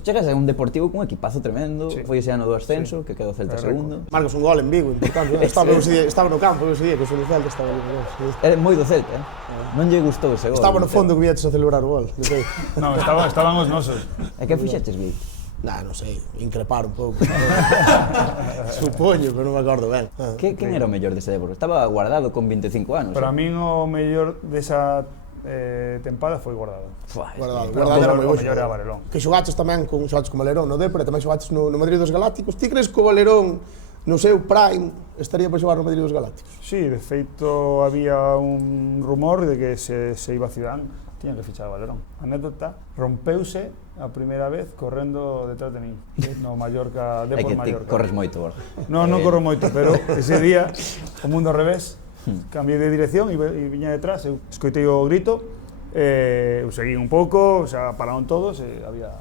Chegas a un Deportivo cun equipazo tremendo, Sí. foi ese ano do ascenso, que quedou Celta segundo. Marcas un gol en Vigo, importante. Estaba no campo ese día, que son do Celta, estaba no gol. Era moi do Celta, Non lle gustou ese gol. Estaba no fondo que viaches a celebrar o gol. Non, estaban os nosos. E que fixeches, Gui? Non sei, increpar un pouco. Supoño, pero non me acordo ben. Quen era o mellor dese Depor? Estaba Guardado con 25 anos. Para min o mellor desa tempada foi Guardado. Guardado era moi O bo. mellor era Varelón. Que xogaches tamén con Valerón no Depor e tamén xogaches no Madrid dos Galácticos. Ti crees que o Valerón no seu prime estaría para xogar no Madrid dos Galácticos? Sí, de feito había un rumor de que se iba a Zidane, tiña que fichar a Valerón. Anécdota, rompeuse a primeira vez correndo detrás de min, no Mallorca, É Depor que ti Mallorca. corres moito, Borja. Non corro moito, pero ese día, o mundo ao revés, cambiei de dirección e viña detrás, eu escoitei o grito, eu seguí un pouco, xa pararon todos e había